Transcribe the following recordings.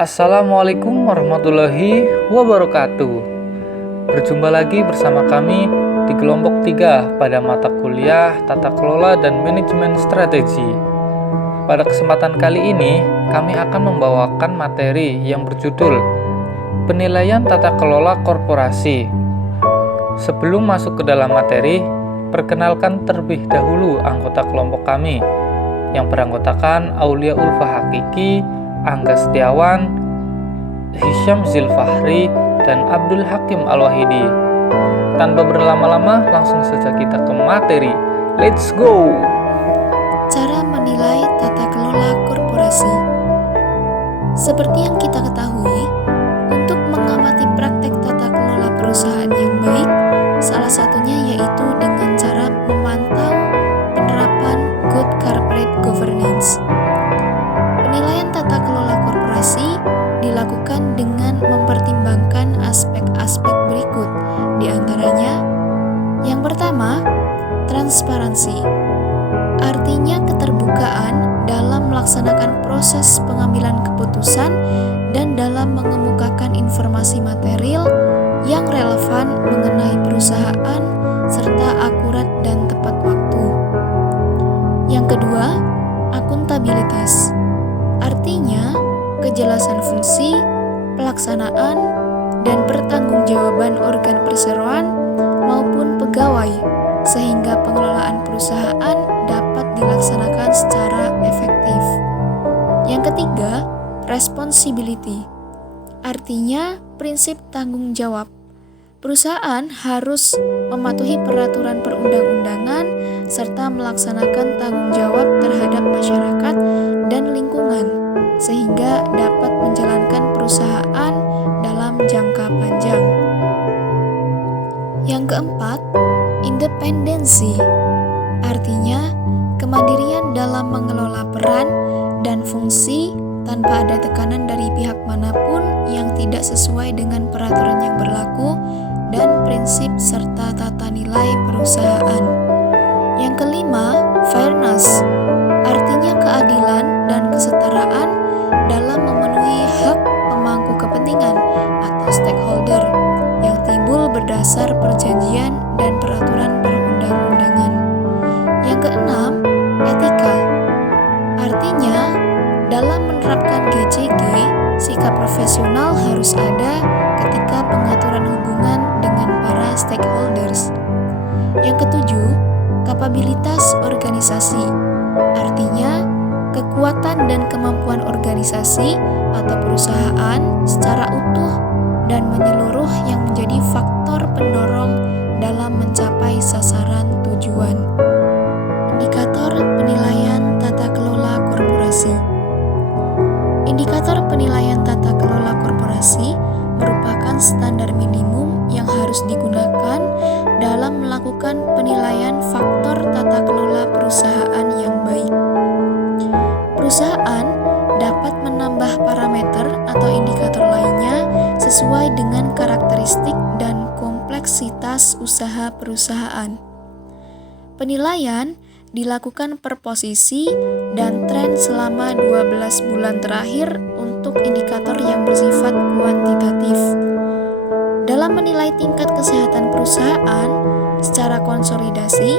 Assalamualaikum warahmatullahi wabarakatuh. Berjumpa lagi bersama kami di kelompok 3 pada mata kuliah Tata Kelola dan Manajemen Strategi. Pada kesempatan kali ini, kami akan membawakan materi yang berjudul Penilaian Tata Kelola Korporasi. Sebelum masuk ke dalam materi, perkenalkan terlebih dahulu anggota kelompok kami yang beranggotakan Aulia Ulfa Hakiki, Angga Setiawan, Hisyam Zilfahri, dan Abdul Hakim Al-Wahidi. Tanpa berlama-lama, langsung saja kita ke materi. Let's go! Cara menilai tata kelola korporasi. Seperti yang kita ketahui, untuk mengamati praktek tata kelola perusahaan yang baik, salah satunya yaitu dengan cara memantau penerapan Good Corporate Governance. Penilaian tata kelola korporasi dilakukan dengan mempertimbangkan aspek-aspek berikut, di antaranya yang pertama, transparansi. Artinya keterbukaan dalam melaksanakan proses pengambilan keputusan dan dalam mengemukakan informasi material yang relevan mengenai perusahaan serta akurat dan tepat waktu. Yang kedua, akuntabilitas. Artinya, kejelasan fungsi, pelaksanaan, dan pertanggungjawaban organ perseroan maupun pegawai, sehingga pengelolaan perusahaan dapat dilaksanakan secara efektif. Yang ketiga, responsibility. Artinya, prinsip tanggung jawab. Perusahaan harus mematuhi peraturan perundang-undangan serta melaksanakan tanggung jawab terhadap masyarakat dan lingkungan, sehingga dapat menjalankan perusahaan dalam jangka panjang. Yang keempat, independensi. Artinya, kemandirian dalam mengelola peran dan fungsi tanpa ada tekanan dari pihak manapun yang tidak sesuai dengan peraturan yang berlaku dan prinsip serta tata nilai perusahaan. Yang kelima, fairness. Artinya keadilan dan kesetaraan dalam memenuhi hak pemangku kepentingan atau stakeholder yang timbul berdasar perjanjian dan peraturan perundang-undangan. Yang keenam, etika. Artinya, dalam menerapkan GCG, sikap profesional harus ada ketika pengaturan hubungan dengan para stakeholders. Yang ketujuh, kapabilitas organisasi. Artinya, kekuatan dan kemampuan organisasi atau perusahaan secara utuh dan menyeluruh yang menjadi faktor pendorong dalam mencapai sasaran tujuan. Indikator penilaian tata kelola korporasi. Indikator penilaian tata kelola korporasi merupakan standar minimum yang harus digunakan dalam melakukan penilaian faktor tata kelola perusahaan yang baik. Perusahaan dapat menambah parameter atau indikator lainnya sesuai dengan karakteristik dan kompleksitas usaha perusahaan. Penilaian dilakukan per posisi dan tren selama 12 bulan terakhir untuk indikator yang bersifat kuantitatif. Dalam menilai tingkat kesehatan perusahaan secara konsolidasi,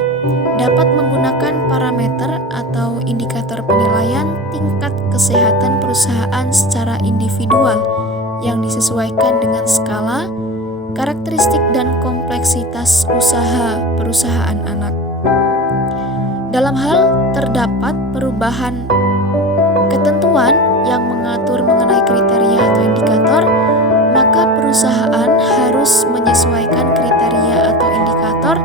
dapat menggunakan parameter atau indikator penilaian tingkat kesehatan perusahaan secara individual yang disesuaikan dengan skala, karakteristik dan kompleksitas usaha perusahaan anak. Dalam hal terdapat perubahan ketentuan yang mengatur mengenai kriteria atau indikator, maka perusahaan harus menyesuaikan kriteria atau indikator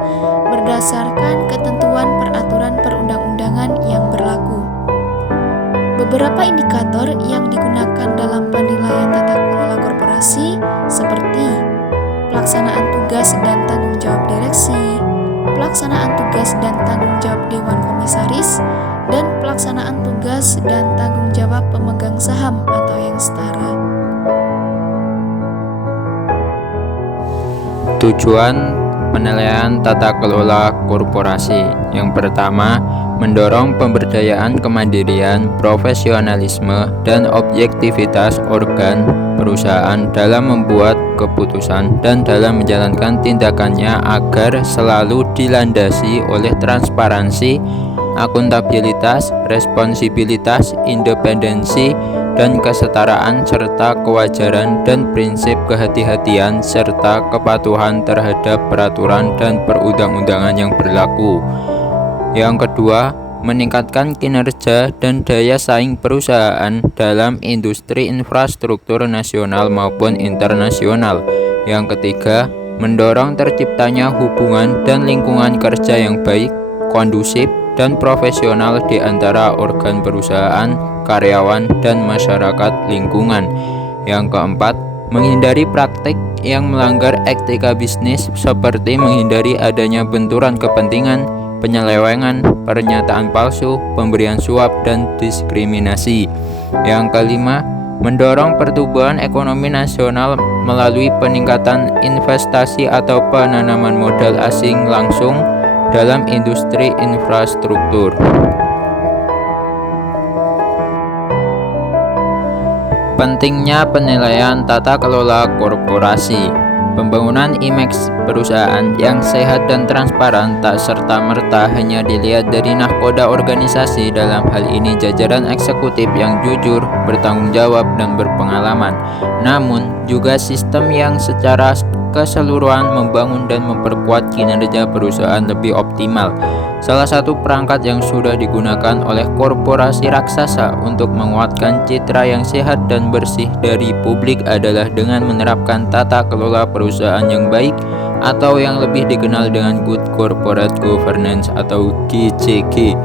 berdasarkan ketentuan peraturan perundang-undangan yang berlaku. Beberapa indikator yang digunakan dalam penilaian tata kelola korporasi seperti pelaksanaan tugas dan tanggung jawab direksi, pelaksanaan tugas dan tanggung jawab Dewan Komisaris, dan pelaksanaan tugas dan tanggung jawab pemegang saham atau yang setara. Tujuan penilaian tata kelola korporasi. Yang pertama, mendorong pemberdayaan kemandirian, profesionalisme, dan objektivitas organ perusahaan dalam membuat keputusan dan dalam menjalankan tindakannya agar selalu dilandasi oleh transparansi, akuntabilitas, responsibilitas, independensi, dan kesetaraan serta kewajaran dan prinsip kehati-hatian serta kepatuhan terhadap peraturan dan perundang-undangan yang berlaku. Yang kedua, meningkatkan kinerja dan daya saing perusahaan dalam industri infrastruktur nasional maupun internasional. Yang ketiga, mendorong terciptanya hubungan dan lingkungan kerja yang baik, kondusif, dan profesional di antara organ perusahaan, karyawan, dan masyarakat lingkungan. Yang keempat, menghindari praktik yang melanggar etika bisnis seperti menghindari adanya benturan kepentingan, penyelewengan, pernyataan palsu, pemberian suap, dan diskriminasi. Yang kelima, mendorong pertumbuhan ekonomi nasional melalui peningkatan investasi atau penanaman modal asing langsung dalam industri infrastruktur. Pentingnya penilaian tata kelola korporasi. Pembangunan image perusahaan yang sehat dan transparan tak serta-merta hanya dilihat dari nahkoda organisasi, dalam hal ini jajaran eksekutif yang jujur, bertanggung jawab, dan berpengalaman, namun juga sistem yang secara keseluruhan membangun dan memperkuat kinerja perusahaan lebih optimal. Salah satu perangkat yang sudah digunakan oleh korporasi raksasa untuk menguatkan citra yang sehat dan bersih dari publik adalah dengan menerapkan tata kelola perusahaan yang baik atau yang lebih dikenal dengan Good Corporate Governance atau GCG.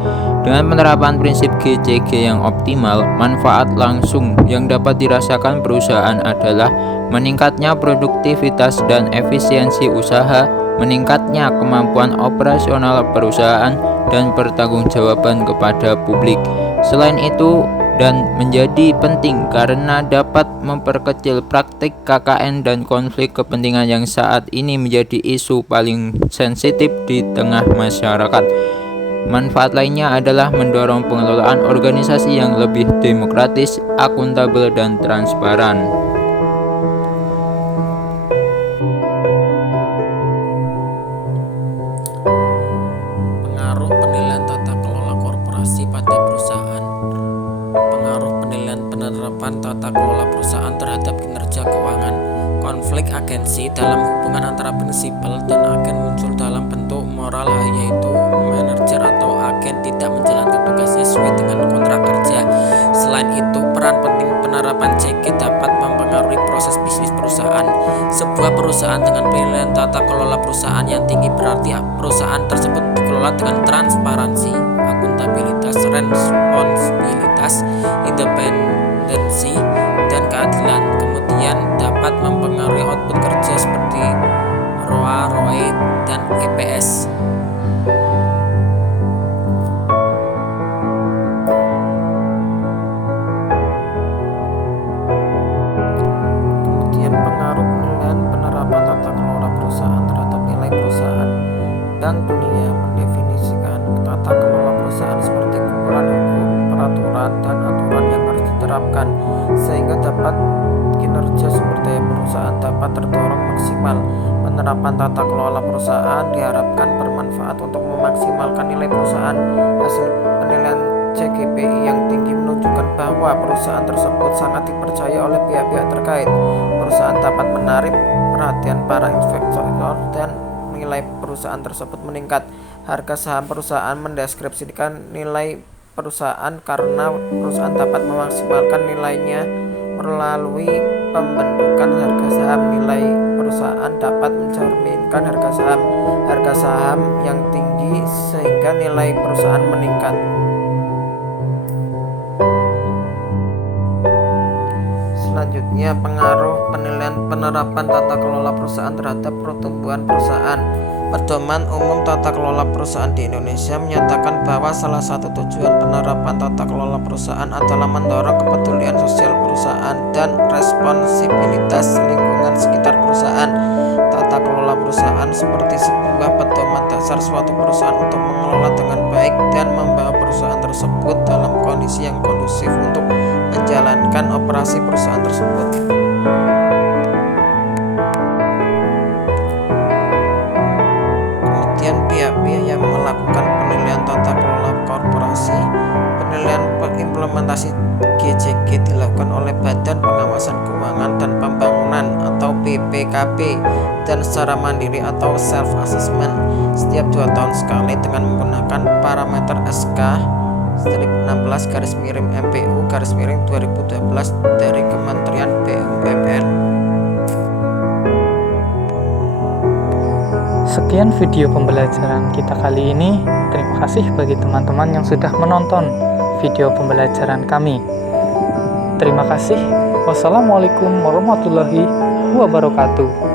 Dengan penerapan prinsip GCG yang optimal, manfaat langsung yang dapat dirasakan perusahaan adalah meningkatnya produktivitas dan efisiensi usaha, meningkatnya kemampuan operasional perusahaan, dan pertanggungjawaban kepada publik. Selain itu, dan menjadi penting karena dapat memperkecil praktik KKN dan konflik kepentingan yang saat ini menjadi isu paling sensitif di tengah masyarakat. Manfaat lainnya adalah mendorong pengelolaan organisasi yang lebih demokratis, akuntabel, dan transparan. Pengaruh penilaian tata kelola korporasi pada perusahaan. Pengaruh penilaian penerapan tata kelola perusahaan terhadap kinerja keuangan. Konflik agensi dalam hubungan antara prinsipal dan agen muncul dalam bentuk moral, yaitu manajer atau agen tidak menjalankan tugasnya sesuai dengan kontrak kerja. Selain itu, peran penting penerapan CG dapat mempengaruhi proses bisnis perusahaan. Sebuah perusahaan dengan penilaian tata kelola perusahaan yang tinggi berarti perusahaan tersebut dikelola dengan transparansi, akuntabilitas, responsibilitas, independensi, dan keadilan. Kemudian dapat mempengaruhi output kerja seperti ROA, ROE, dan EPS. Kemudian pengaruh penilaian penerapan tata kelola perusahaan terhadap nilai perusahaan. Bank Dunia mendefinisikan tata kelola perusahaan seperti kumpulan hukum, peraturan, dan aturan yang harus diterapkan sehingga dapat kinerja sumber daya perusahaan dapat terdorong maksimal. Penerapan tata kelola perusahaan diharapkan bermanfaat untuk memaksimalkan nilai perusahaan. Hasil penilaian CGPI yang tinggi menunjukkan bahwa perusahaan tersebut sangat dipercaya oleh pihak-pihak terkait. Perusahaan dapat menarik perhatian para investor dan nilai perusahaan tersebut meningkat. Harga saham perusahaan mendeskripsikan nilai perusahaan karena perusahaan dapat memaksimalkan nilainya melalui pembentukan harga saham. Nilai perusahaan dapat mencerminkan harga saham. Harga saham yang tinggi sehingga nilai perusahaan meningkat. Selanjutnya, pengaruh penilaian penerapan tata kelola perusahaan terhadap pertumbuhan perusahaan. Pedoman Umum Tata Kelola Perusahaan di Indonesia menyatakan bahwa salah satu tujuan penerapan tata kelola perusahaan adalah mendorong kepedulian sosial perusahaan dan responsibilitas lingkungan sekitar perusahaan. Tata tata kelola perusahaan seperti sebuah pedoman dasar suatu perusahaan untuk mengelola dengan baik dan membawa perusahaan tersebut dalam kondisi yang kondusif untuk menjalankan operasi perusahaan tersebut. Kemudian pihak-pihak yang melakukan penilaian tata kelola korporasi. Penilaian implementasi GJG dilakukan oleh Badan Pengawasan Keuangan dan Pembangunan atau BPKP dan secara mandiri atau self assessment setiap 2 tahun sekali dengan menggunakan parameter SK 16-MPU-2012 dari Kementerian BUMN. Sekian video pembelajaran kita kali ini. Terima kasih bagi teman-teman yang sudah menonton video pembelajaran kami. Terima kasih. Wassalamualaikum warahmatullahi wabarakatuh.